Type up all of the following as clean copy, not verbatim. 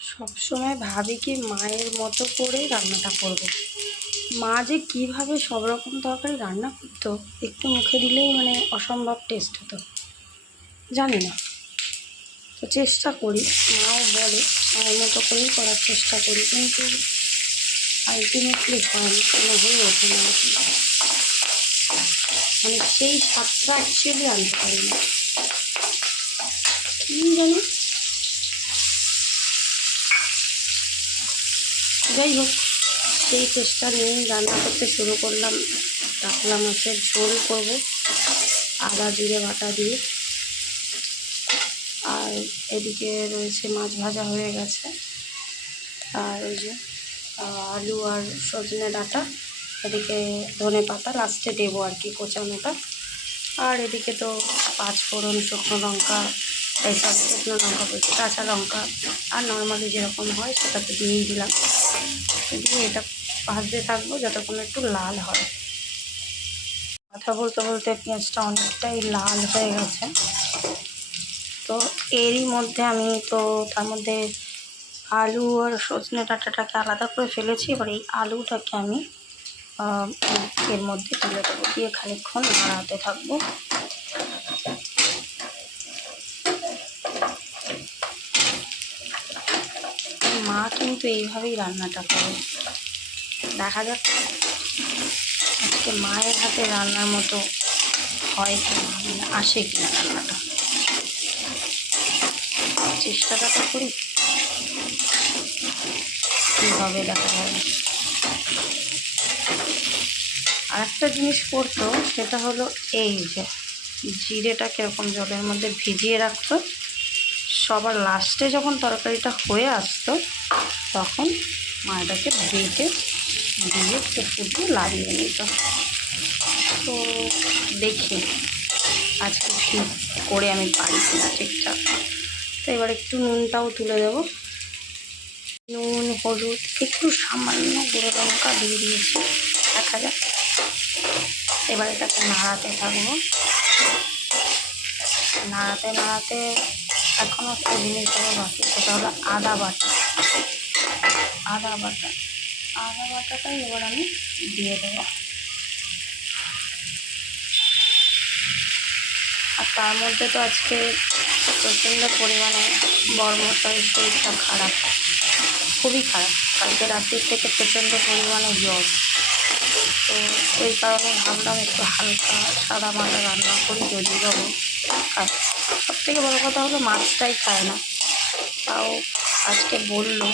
সবসময় ভাবি কি মায়ের মতো করে রান্নাটা করব। মা যে কীভাবে সব রকম তরকারি রান্না করতো, একটু মুখে দিলেই মানে অসম্ভব টেস্ট হতো। জানি না, তো চেষ্টা করি, মাও বলে মায়ের মতো করেই করার চেষ্টা করি, কিন্তু আলটিমেটলি হয় না, কোনো হয়ে ওঠে না। মানে সেই স্বাদটা অ্যাকচুয়ালি আনতে পারি না, কী জানি। যাই হোক, সেই চেষ্টা নিয়েই রান্না করতে শুরু করলাম। কাতলা মাছের ঝোল করব আদা জিরে বাটা দিয়ে। আর এদিকে রয়েছে মাছ ভাজা হয়ে গেছে, আর ওই যে আলু আর সজনে ডাঁটা, এদিকে ধনে পাতা লাস্টে দেবো আর কি, কোচানোটা। আর এদিকে তো পাঁচ ফোড়ন, শুকনো লঙ্কা, এইসব শুকনো লঙ্কা বলছি, কাঁচা লঙ্কা, আর নর্মালি যেরকম হয় সেটা তো দিয়েই দিলাম। দিয়ে এটা ভাজতে থাকবো যতক্ষণ একটু লাল হয়। কথা বলতে বলতে পেঁয়াজটা অনেকটাই লাল হয়ে গেছে, তো এরই মধ্যে আমি তো তার মধ্যে আলু আর সজনে ডাঁটাটাকে আলাদা করে ফেলেছি। এবার এই আলুটাকে আমি এর মধ্যে তুলে দেবো, দিয়ে খানিকক্ষণ নাড়াতে থাকবো। মা কিন্তু এইভাবেই রান্নাটা করে। দেখা যাক আজকে মায়ের হাতে রান্নার মতো হয় কি না, মানে আসে কি না রান্নাটা। চেষ্টাটা তো করি, কী হবে দেখা যাবে। আর একটা জিনিস করতো, সেটা হলো এই যে জিরেটা কীরকম জলের মধ্যে ভিজিয়ে রাখতো, সবার লাস্টে যখন তরকারিটা হয়ে আসতো তখন মাটাকে বেটে দিয়ে একটু ফুটিয়ে লাগিয়ে নিত। তো দেখি আজকে ঠিক করে আমি পারি কিনা ঠিকঠাক। তো এবার একটু নুনটাও তুলে দেবো, নুন হলুদ একটু সামান্য গুঁড়ো লঙ্কা দিয়ে দিয়েছি, দেখা যাক। এবার এটাকে নাড়াতে থাকবো, নাড়াতে নাড়াতে এখনও একটা জিনিস দেবো বাকি, সেটা হলো আদা বাটা। আদা বাটাটাই এবার আমি দিয়ে দেবো। আর তার মধ্যে তো আজকে প্রচণ্ড পরিমাণে বড়মশাইয়ের শরীরটা খারাপ, খুবই খারাপ। কালকে রাত্রির থেকে প্রচণ্ড পরিমাণে জ্বর, তো ওই কারণে ভাবলাম একটু হালকা সাদা মাটা রান্না করি, যদি বাবু খায়। সবথেকে বড়ো কথা হলো মাছটাই খায় না, তাও আজকে বললো,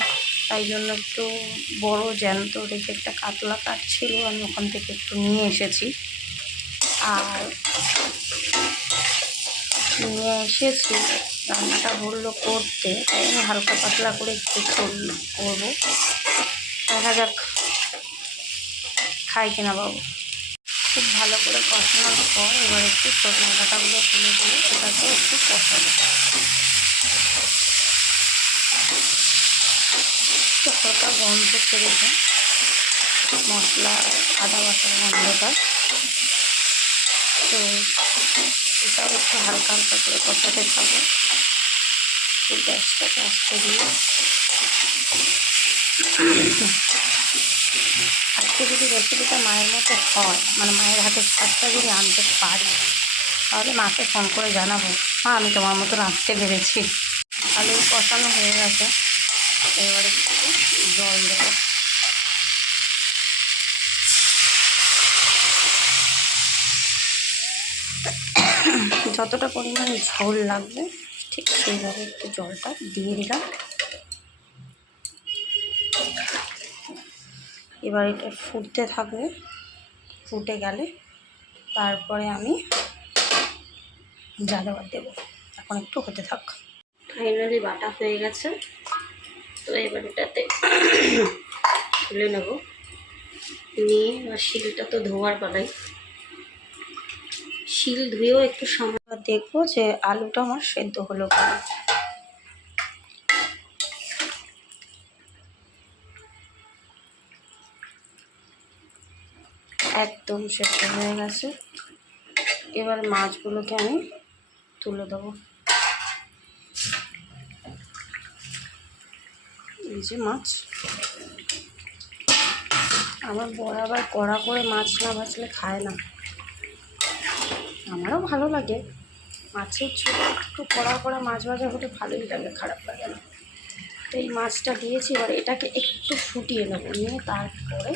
তাই জন্য একটু বড় জ্যান্ত রেখে একটা কাতলা কাটছিল, আমি ওখান থেকে একটু নিয়ে এসেছি। আর নিয়ে এসেছি, রান্নাটা বললো করতে, তাই আমি হালকা পাতলা করে একটু করবো। দেখা যাক খাই কিনা বাবু। খুব ভালো করে কষানোর পর এবার একটু সজনে ডাঁটাগুলো তুলে দিয়ে এটাকে একটু কষাবো। একটু হালকা গন্ধ ছেড়েছে মশলা আদা বাটার গন্ধটা, তো এটাও একটু হালকা হালকা করে কষাতে থাকবো। একটু গ্যাসটাকে আস্তে দিয়ে, আজকে যদি রেসিপিটা মায়ের মতো হয়, মানে মায়ের হাতের স্বাদটা যদি আনতে পারি, তাহলে মাকে ফোন করে জানাবো, মা আমি তোমার মতো রাঁধতে পেরেছি। ভালোই কষানো হয়ে গেছে, এবারে একটু জল দেবো। যতটা পরিমাণ ঝোল লাগবে ঠিক সেইভাবে একটু জলটা দিয়ে দিলাম। এবার এটা ফুটতে থাকবে, ফুটে গেলে তারপরে আমি যা দেওয়ার দেবো। এখন একটু হতে থাক। ফাইনালি বাটা হয়ে গেছে, তো এবার এটাতে তুলে নেব, নিয়ে এবার শিলটা তো ধোয়ার পালাই, শিল ধুয়েও একটু সময় দেখবো যে আলুটা আমার সেদ্ধ হলো কিনা। একদম সেদ্ধ হয়ে গেছে। এবার মাছগুলোকে আমি তুলে দেবো। এই যে মাছ, আমার বর আবার কড়া করে মাছ না ভাজলে খায় না, আমারও ভালো লাগে, মাছের ছোট একটু কড়া কড়া মাছ ভাজা হলে ভালোই লাগে, খারাপ লাগে না। তো এই মাছটা দিয়েছি, এবার এটাকে একটু ফুটিয়ে নেবো, নিয়ে তারপরে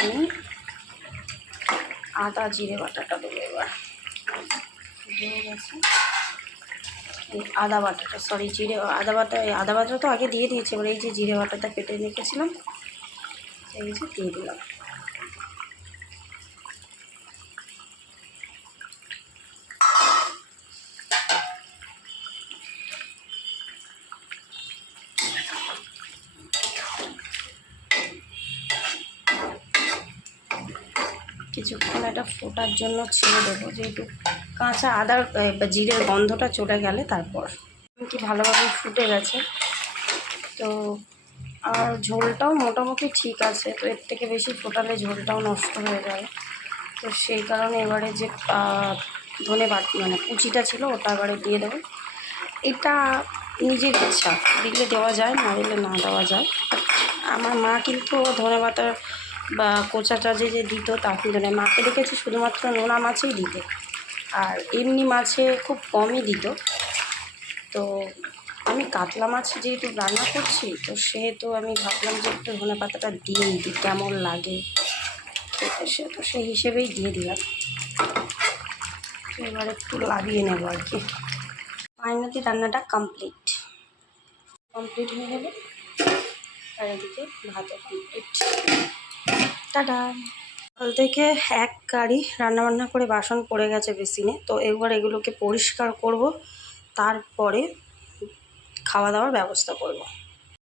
আমি আদা জিরে বাটাটা দেবো। এবার হয়ে গেছে এই আদা বাটাটা, সরি জিরে আদা বাটা তো আগে দিয়ে দিয়েছি। এবার এই যে জিরে বাটাটা পেটে রেখেছিলাম, এই যে দিয়ে দিলাম। কিছুক্ষণ এটা ফোটার জন্য ছেড়ে দেবো, যেহেতু কাঁচা আদার বা জিরের গন্ধটা চলে গেলে তারপর কি ভালোভাবে ফুটে গেছে। তো আর ঝোলটাও মোটামুটি ঠিক আছে, তো এর থেকে বেশি ফোটালে ঝোলটাও নষ্ট হয়ে যাবে। তো সেই কারণে এবারে যে ধনে মানে কুচিটা ছিল ওটা এবারে দিয়ে দেবো। এটা নিজের ইচ্ছা, দিলে দেওয়া যায়, না দিলে না দেওয়া যায়। আমার মা কিন্তু ধনে পাতা বা কোচাটা যে দিত তা কিন্তু না, মাকে দেখেছি শুধুমাত্র নোনা মাছেই দিতে, আর এমনি মাছে খুব কমই দিত। তো আমি কাতলা মাছ যেহেতু রান্না করছি, তো সেহেতু আমি ভাবলাম যে একটু ধনে পাতাটা দিয়ে দিই, কেমন লাগে, তো সেই হিসেবেই দিয়ে দিলাম। এবার একটু লাগিয়ে নেবো আর কি। ফাইনালি রান্নাটা কমপ্লিট হয়ে গেলে, আর এদিকে ভাতও কমপ্লিট। টাটা। সকাল থেকে এক গাড়ি রান্নাবান্না করে বাসন পড়ে গেছে বেসিনে, তো এবার এগুলোকে পরিষ্কার করব, তারপরে খাওয়া দাওয়ার ব্যবস্থা করব।